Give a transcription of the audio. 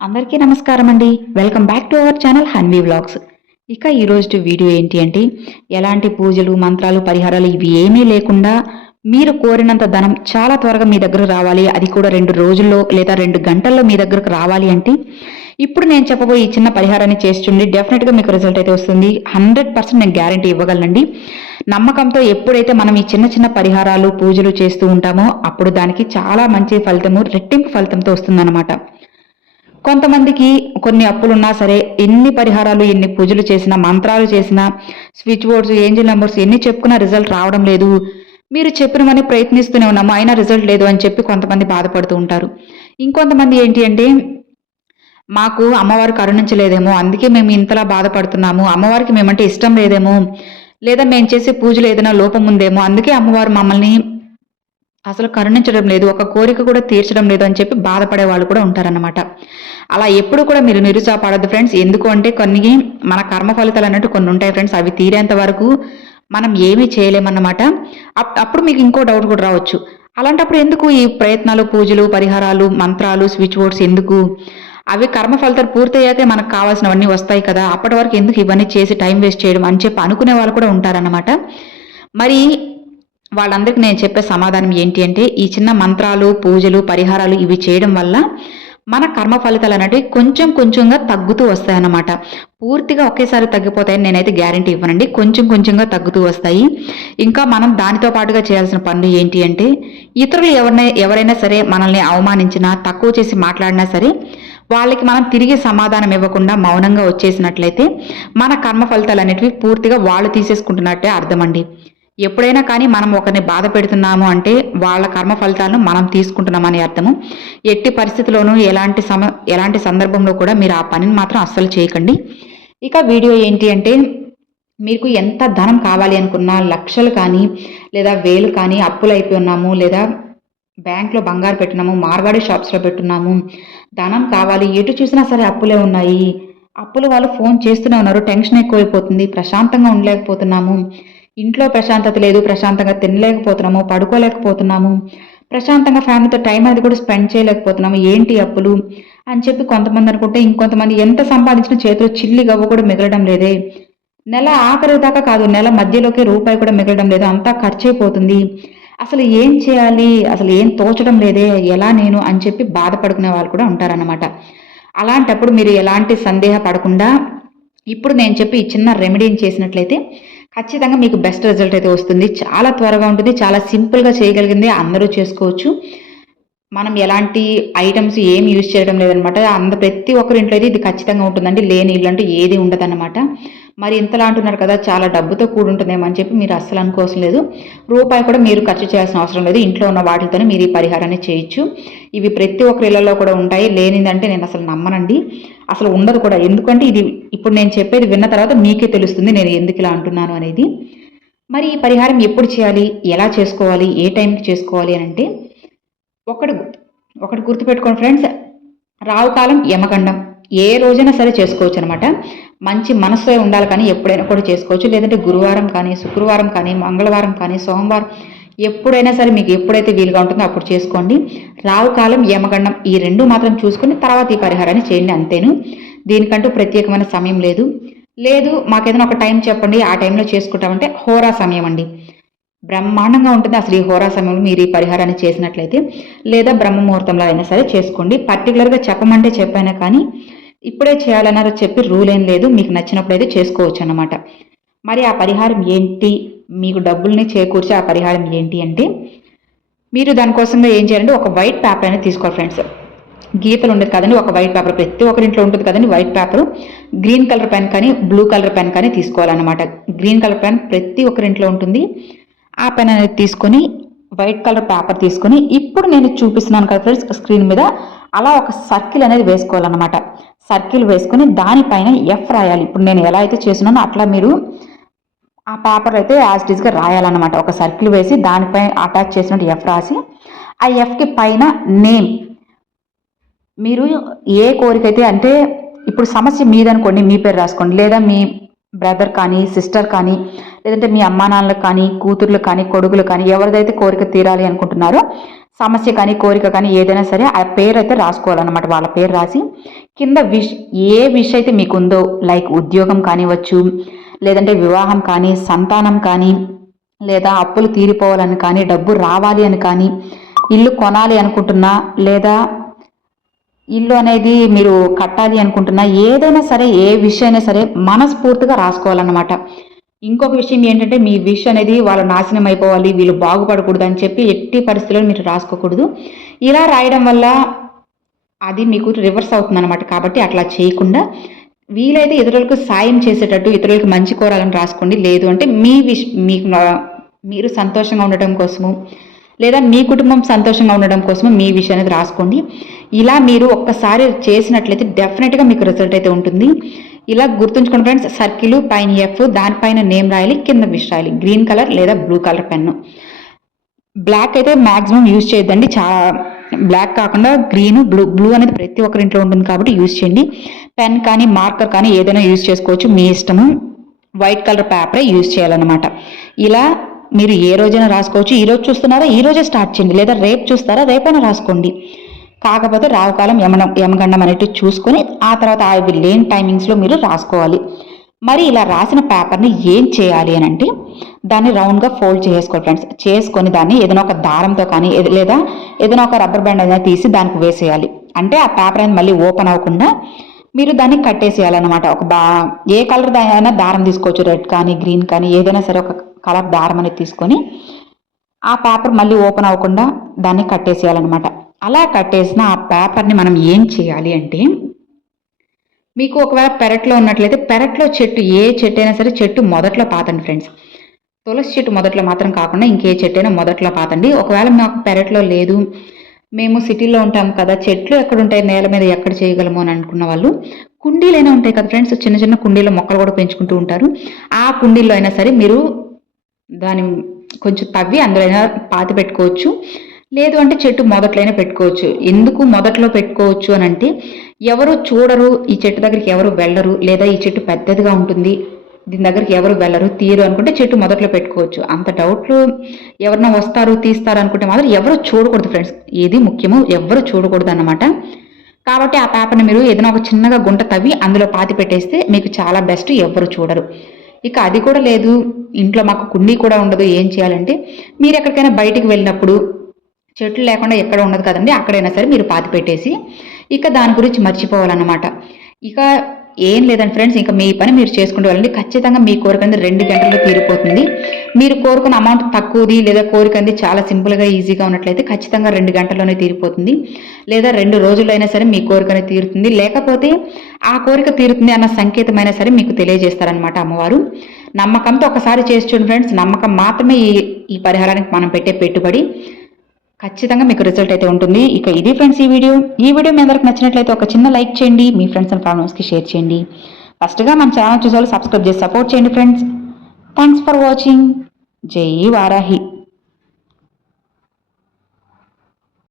అందరికీ నమస్కారం అండి welcome back to our channel Hanvi vlogs ఇక ఈరోజు వీడియో ఏంటి అంటే ఎలాంటి పూజలు మంత్రాలు పరిహారాలు ఇవి ఏమీ లేకుండా మీరు కోరినంత ధనం చాలా త్వరగా మీ దగ్గర రావాలి. అది కూడా రెండు రోజుల్లో లేదా రెండు గంటల్లో మీ దగ్గరకు రావాలి అంటే ఇప్పుడు నేను చెప్పబోయే ఈ చిన్న పరిహారాన్ని చేస్తుండి డెఫినెట్గా మీకు రిజల్ట్ అయితే వస్తుంది. హండ్రెడ్ పర్సెంట్ నేను గ్యారంటీ ఇవ్వగలనండి. నమ్మకంతో ఎప్పుడైతే మనం ఈ చిన్న చిన్న పరిహారాలు పూజలు చేస్తూ ఉంటామో అప్పుడు దానికి చాలా మంచి ఫలితము రెట్టింపు ఫలితంతో వస్తుందన్నమాట. కొంతమందికి కొన్ని అప్పులున్నా సరే ఎన్ని పరిహారాలు ఎన్ని పూజలు చేసినా మంత్రాలు చేసినా స్విచ్ బోర్డ్స్ ఏంజిల్ నెంబర్స్ ఎన్ని చెప్పుకున్నా రిజల్ట్ రావడం లేదు. మీరు చెప్పినవని ప్రయత్నిస్తూనే ఉన్నాము అయినా రిజల్ట్ లేదు అని చెప్పి కొంతమంది బాధపడుతూ ఉంటారు. ఇంకొంతమంది ఏంటి అంటే మాకు అమ్మవారు కరుణించలేదేమో అందుకే మేము ఇంతలా బాధపడుతున్నాము అమ్మవారికి మేమంటే ఇష్టం లేదేమో లేదా మేము చేసే పూజలు ఏదైనా లోపం ఉందేమో అందుకే అమ్మవారు మమ్మల్ని అసలు కరుణించడం లేదు ఒక కోరిక కూడా తీర్చడం లేదు అని చెప్పి బాధపడే వాళ్ళు కూడా ఉంటారన్నమాట. అలా ఎప్పుడు కూడా మీరు నిరుత్సాహపడద్దు ఫ్రెండ్స్ ఎందుకు అంటే కొన్ని మన కర్మ ఫలితాలు అన్నట్టు కొన్ని ఉంటాయి ఫ్రెండ్స్ అవి తీరేంత వరకు మనం ఏమీ చేయలేమన్నమాట. అప్- అప్పుడు మీకు ఇంకో డౌట్ కూడా రావచ్చు. అలాంటప్పుడు ఎందుకు ఈ ప్రయత్నాలు పూజలు పరిహారాలు మంత్రాలు స్విచ్ బోర్డ్స్ ఎందుకు? అవి కర్మ ఫలితాలు పూర్తయ్యాకే మనకు కావాల్సినవన్నీ వస్తాయి కదా. అప్పటి వరకు ఎందుకు ఇవన్నీ చేసి టైం వేస్ట్ చేయడం అని చెప్పి అనుకునే వాళ్ళు కూడా ఉంటారన్నమాట. మరి వాళ్ళందరికీ నేను చెప్పే సమాధానం ఏంటి అంటే ఈ చిన్న మంత్రాలు పూజలు పరిహారాలు ఇవి చేయడం వల్ల మన కర్మ ఫలితాలు అనేటివి కొంచెం కొంచెంగా తగ్గుతూ వస్తాయన్నమాట. పూర్తిగా ఒకేసారి తగ్గిపోతాయని నేనైతే గ్యారంటీ ఇవ్వనండి. కొంచెం కొంచెంగా తగ్గుతూ వస్తాయి. ఇంకా మనం దానితో పాటుగా చేయాల్సిన పనులు ఏంటి అంటే ఇతరులు ఎవరినై ఎవరైనా సరే మనల్ని అవమానించినా తక్కువ చేసి మాట్లాడినా సరే వాళ్ళకి మనం తిరిగి సమాధానం ఇవ్వకుండా మౌనంగా వచ్చేసినట్లయితే మన కర్మ ఫలితాలు అనేటివి పూర్తిగా వాళ్ళు తీసేసుకుంటున్నట్టే అర్థమండి. ఎప్పుడైనా కానీ మనం ఒకరిని బాధ పెడుతున్నాము అంటే వాళ్ళ కర్మ ఫలితాలను మనం తీసుకుంటున్నామని అర్థము. ఎట్టి పరిస్థితిలోనూ ఎలాంటి సమ ఎలాంటి సందర్భంలో కూడా మీరు ఆ పనిని మాత్రం అస్సలు చేయకండి. ఇక వీడియో ఏంటి అంటే మీకు ఎంత ధనం కావాలి అనుకున్నా లక్షలు కానీ లేదా వేలు కానీ అప్పులు అయిపోయి ఉన్నాము లేదా బ్యాంక్లో బంగారు పెట్టినాము మార్వాడి షాప్స్లో పెట్టున్నాము ధనం కావాలి ఎటు చూసినా సరే అప్పులే ఉన్నాయి. అప్పులు వాళ్ళు ఫోన్ చేస్తూనే ఉన్నారు టెన్షన్ ఎక్కువైపోతుంది ప్రశాంతంగా ఉండలేకపోతున్నాము. ఇంట్లో ప్రశాంతత లేదు ప్రశాంతంగా తినలేకపోతున్నాము పడుకోలేకపోతున్నాము. ప్రశాంతంగా ఫ్యామిలీతో టైం అనేది కూడా స్పెండ్ చేయలేకపోతున్నాము. ఏంటి అప్పులు? అని చెప్పి కొంతమంది అనుకుంటే ఇంకొంతమంది ఎంత సంపాదించిన చేతిలో చిల్లి గవ్వ కూడా మిగలడం లేదే. నెల ఆఖరి దాకా కాదు నెల మధ్యలోకి రూపాయి కూడా మిగలడం లేదు. అంతా ఖర్చు అయిపోతుంది అసలు ఏం చేయాలి? అసలు ఏం తోచడం లేదే? ఎలా నేను? అని చెప్పి బాధపడుకునే వాళ్ళు కూడా ఉంటారన్నమాట. అలాంటప్పుడు మీరు ఎలాంటి సందేహ పడకుండా ఇప్పుడు నేను చెప్పి ఈ చిన్న రెమెడీని చేసినట్లయితే ఖచ్చితంగా మీకు బెస్ట్ రిజల్ట్ అయితే వస్తుంది. చాలా త్వరగా ఉంటుంది. చాలా సింపుల్గా చేయగలిగింది అందరూ చేసుకోవచ్చు. మనం ఎలాంటి ఐటమ్స్ ఏం యూజ్ చేయడం లేదనమాట. అంద ప్రతి ఒక్కరి ఇంట్లో అయితే ఇది ఖచ్చితంగా ఉంటుందండి. లేని ఇల్లు అంటే ఏది ఉండదన్నమాట. మరి ఇంతలా అంటున్నారు కదా చాలా డబ్బుతో కూడి అని చెప్పి మీరు అస్సలు అనుకోసం లేదు. రూపాయి కూడా మీరు ఖర్చు చేయాల్సిన అవసరం లేదు. ఇంట్లో ఉన్న వాటితోనే మీరు ఈ పరిహారాన్ని చేయొచ్చు. ఇవి ప్రతి ఒక్కరి ఇళ్ళలో కూడా ఉంటాయి. లేనిదంటే నేను అసలు నమ్మనండి. అసలు ఉండదు కూడా. ఎందుకంటే ఇది ఇప్పుడు నేను చెప్పేది విన్న తర్వాత మీకే తెలుస్తుంది నేను ఎందుకు ఇలా అంటున్నాను అనేది. మరి ఈ పరిహారం ఎప్పుడు చేయాలి? ఎలా చేసుకోవాలి? ఏ టైంకి చేసుకోవాలి అని అంటే ఒకటి గుర్తు- ఒకటి గుర్తుపెట్టుకోండి ఫ్రెండ్స్. రావు కాలం యమగండం. ఏ రోజైనా సరే చేసుకోవచ్చు అనమాట మంచి మనసే ఉండాలి కానీ ఎప్పుడైనా కూడా చేసుకోవచ్చు. లేదంటే గురువారం కానీ శుక్రవారం కానీ మంగళవారం కానీ సోమవారం ఎప్పుడైనా సరే మీకు ఎప్పుడైతే వీలుగా ఉంటుందో అప్పుడు చేసుకోండి. రావు కాలం యమగండం ఈ రెండు మాత్రం చూసుకొని తర్వాత ఈ పరిహారాన్ని చేయండి అంతేను. దీనికంటూ ప్రత్యేకమైన సమయం లేదు. లేదు మాకేదైనా ఒక టైం చెప్పండి. ఆ టైంలో చేసుకుంటామంటే హోరా సమయం అండి. బ్రహ్మాండంగా ఉంటుంది అసలు ఈ హోరా సమయంలో మీరు ఈ పరిహారాన్ని చేసినట్లయితే. లేదా బ్రహ్మ ముహూర్తంలో అయినా సరే చేసుకోండి. పర్టికులర్గా చెప్పమంటే చెప్పైనా కానీ ఇప్పుడే చేయాలన్నారు చెప్పి రూల్ ఏం లేదు. మీకు నచ్చినప్పుడు అయితే చేసుకోవచ్చు అనమాట మరి ఆ పరిహారం ఏంటి? మీకు డబ్బుల్ని చేకూర్చే ఆ పరిహారం ఏంటి అంటే మీరు దానికోసంగా ఏం చేయాలంటే ఒక వైట్ పేపర్ అనేది తీసుకోవాలి ఫ్రెండ్స్ గీతలు ఉండదు కదండి ఒక వైట్ పేపర్ ప్రతి ఒక్కరింట్లో ఉంటుంది కదండి white paper green colour pen కానీ బ్లూ కలర్ పెన్ కానీ తీసుకోవాలన్నమాట. గ్రీన్ కలర్ పెన్ ప్రతి ఒక్కరింట్లో ఉంటుంది. ఆ పెన్ అనేది తీసుకొని వైట్ కలర్ పేపర్ తీసుకొని ఇప్పుడు నేను చూపిస్తున్నాను కదా ఫ్రెండ్స్ స్క్రీన్ మీద. అలా ఒక సర్కిల్ అనేది వేసుకోవాలన్నమాట. సర్కిల్ వేసుకొని దానిపైన ఎఫ్ రాయాలి. ఇప్పుడు నేను ఎలా అయితే చేసినానో అట్లా మీరు ఆ పేపర్ అయితే యాజ్ ఇట్ రాయాలన్నమాట. ఒక సర్కిల్ వేసి దానిపై అటాచ్ చేసినట్టు ఎఫ్ రాసి ఆ ఎఫ్కి పైన నేమ్ మీరు ఏ కోరిక అయితే అంటే ఇప్పుడు సమస్య మీదనుకోండి మీ పేరు రాసుకోండి. లేదా మీ బ్రదర్ కానీ సిస్టర్ కానీ లేదంటే మీ అమ్మా నాన్నలకు కానీ కూతుర్లు కానీ కొడుకులు కానీ ఎవరిదైతే కోరిక తీరాలి అనుకుంటున్నారో సమస్య కానీ కోరిక కానీ ఏదైనా సరే ఆ పేరు అయితే రాసుకోవాలన్నమాట. వాళ్ళ పేరు రాసి కింద విష్ ఏ విష్ అయితే మీకు ఉందో లైక్ ఉద్యోగం కానివ్వచ్చు లేదంటే వివాహం కానీ సంతానం కానీ లేదా అప్పులు తీరిపోవాలని కానీ డబ్బు రావాలి అని కానీ ఇల్లు కొనాలి అనుకుంటున్నా లేదా ఇల్లు అనేది మీరు కట్టాలి అనుకుంటున్నా ఏదైనా సరే ఏ విషయం అయినా సరే మనస్ఫూర్తిగా రాసుకోవాలన్నమాట. ఇంకొక విషయం ఏంటంటే మీ విష్ అనేది వాళ్ళు నాశనం అయిపోవాలి వీళ్ళు బాగుపడకూడదు అని చెప్పి ఎట్టి పరిస్థితుల్లో మీరు రాసుకోకూడదు. ఇలా రాయడం వల్ల అది మీకు రివర్స్ అవుతుంది అనమాట కాబట్టి అట్లా చేయకుండా వీలైతే ఇతరులకు సాయం చేసేటట్టు ఇతరులకు మంచి కోరాలని రాసుకోండి. లేదు అంటే మీ విష్ మీకు మీరు సంతోషంగా ఉండటం కోసము లేదా మీ కుటుంబం సంతోషంగా ఉండడం కోసము మీ విషయం అనేది రాసుకోండి. ఇలా మీరు ఒక్కసారి చేసినట్లయితే డెఫినెట్గా మీకు రిజల్ట్ అయితే ఉంటుంది. ఇలా గుర్తుంచుకోండి ఫ్రెండ్స్ సర్కిల్ పైన ఎఫ్ దానిపైన నేమ్ రాయాలి కింద విష్ రాయాలి. గ్రీన్ కలర్ లేదా బ్లూ కలర్ పెన్ను. బ్లాక్ అయితే మాక్సిమం యూజ్ చేయొద్దండి. చాలా బ్లాక్ కాకుండా గ్రీన్ బ్లూ బ్లూ అనేది ప్రతి ఒక్కరి ఇంట్లో ఉంటుంది కాబట్టి యూజ్ చేయండి. పెన్ కానీ మార్కర్ కానీ ఏదైనా యూజ్ చేసుకోవచ్చు. మీ ఇష్టము. వైట్ కలర్ పేపరే యూజ్ చేయాలన్నమాట. ఇలా మీరు ఏ రోజైనా రాసుకోవచ్చు. ఈరోజు చూస్తున్నారా? ఈరోజే స్టార్ట్ చేయండి. లేదా రేపు చూస్తారా? రేపైనా రాసుకోండి. కాకపోతే రావుకాలం యమన యమగండం అనేట్టు చూసుకొని ఆ తర్వాత అవి లేని టైమింగ్స్లో మీరు రాసుకోవాలి. మరి ఇలా రాసిన పేపర్ని ఏం చేయాలి అని అంటే దాన్ని రౌండ్గా ఫోల్డ్ చేసుకోవాలి ఫ్రెండ్స్ చేసుకొని దాన్ని ఏదైనా ఒక దారంతో కానీ లేదా ఏదైనా ఒక రబ్బర్ బ్యాండ్ అయినా తీసి దానికి వేసేయాలి. అంటే ఆ పేపర్ అనేది మళ్ళీ ఓపెన్ అవ్వకుండా మీరు దాన్ని కట్టేసేయాలన్నమాట. ఒక బా ఏ కలర్ అయినా దారం తీసుకోవచ్చు. రెడ్ కానీ గ్రీన్ కానీ ఏదైనా సరే ఒక కలర్ దారం అనేది తీసుకొని ఆ పేపర్ మళ్ళీ ఓపెన్ అవ్వకుండా దాన్ని కట్టేసేయాలన్నమాట. అలా కట్టేసిన ఆ పేపర్ని మనం ఏం చేయాలి అంటే మీకు ఒకవేళ పెరట్లో ఉన్నట్లయితే పెరట్లో చెట్టు ఏ చెట్టు అయినా సరే చెట్టు మొదట్లో పాతండి ఫ్రెండ్స్ తులసి చెట్టు మొదట్లో మాత్రం కాకుండా ఇంకే చెట్టు అయినా మొదట్లో పాతండి. ఒకవేళ మాకు పెరట్లో లేదు మేము సిటీలో ఉంటాం కదా చెట్లు ఎక్కడ ఉంటాయి నేల మీద ఎక్కడ చేయగలము అని అనుకున్న వాళ్ళు కుండీలైనా ఉంటాయి కదా ఫ్రెండ్స్ చిన్న చిన్న కుండీలో మొక్కలు కూడా పెంచుకుంటూ ఉంటారు. ఆ కుండీల్లో అయినా సరే మీరు దాని కొంచెం తవ్వి అందులో అయినా పాతి పెట్టుకోవచ్చు. లేదు అంటే చెట్టు మొదట్లోనే పెట్టుకోవచ్చు. ఎందుకు మొదట్లో పెట్టుకోవచ్చు అని అంటే ఎవరు చూడరు ఈ చెట్టు దగ్గరికి ఎవరు వెళ్ళరు లేదా ఈ చెట్టు పెద్దదిగా ఉంటుంది దీని దగ్గరికి ఎవరు వెళ్ళరు తీరు అనుకుంటే చెట్టు మొదట్లో పెట్టుకోవచ్చు. అంత డౌట్లు ఎవరన్నా వస్తారు తీస్తారు అనుకుంటే మాత్రం ఎవరు చూడకూడదు ఫ్రెండ్స్. ఏది ముఖ్యమో ఎవరు చూడకూడదు అన్నమాట. కాబట్టి ఆ పేపర్ని మీరు ఏదైనా ఒక చిన్నగా గుంట తవ్వి అందులో పాతి పెట్టేస్తే మీకు చాలా బెస్ట్ ఎవరు చూడరు. ఇక అది కూడా లేదు. ఇంట్లో మాకు కుండీ కూడా ఉండదు. ఏం చేయాలంటే మీరు ఎక్కడికైనా బయటికి వెళ్ళినప్పుడు చెట్లు లేకుండా ఎక్కడ ఉండదు కదండి అక్కడైనా సరే మీరు పాతి పెట్టేసి ఇక దాని గురించి మర్చిపోవాలన్నమాట. ఇక ఏం లేదండి ఫ్రెండ్స్ ఇంకా మీ పని మీరు చేసుకుంటూ వెళ్ళండి. ఖచ్చితంగా మీ కోరిక అనేది రెండు గంటల్లో తీరిపోతుంది. మీరు కోరుకున్న అమౌంట్ తక్కువది లేదా కోరిక అనేది చాలా సింపుల్గా ఈజీగా ఉన్నట్లయితే ఖచ్చితంగా రెండు గంటల్లోనే తీరిపోతుంది. లేదా రెండు రోజుల్లో అయినా సరే మీ కోరిక అనేది తీరుతుంది. లేకపోతే ఆ కోరిక తీరుతుంది అన్న సంకేతమైనా సరే మీకు తెలియజేస్తారనమాట అమ్మవారు. నమ్మకంతో ఒకసారి చేసి చూడండి ఫ్రెండ్స్ నమ్మకం మాత్రమే ఈ ఈ పరిహారానికి మనం పెట్టే పెట్టుబడి. ఖచ్చితంగా మీకు రిజల్ట్ అయితే ఉంటుంది. ఇక ఇది ఫ్రెండ్స్ ఈ వీడియో ఈ వీడియో మీ అందరికి నచ్చినట్లయితే ఒక చిన్న లైక్ చేయండి. మీ ఫ్రెండ్స్ అండ్ ఫ్యామిలీస్కి షేర్ చేయండి. ఫస్ట్గా మన ఛానల్ చూసే సబ్స్క్రైబ్ చేసి సపోర్ట్ చేయండి ఫ్రెండ్స్ థ్యాంక్స్ ఫర్ వాచింగ్ జై వారాహి.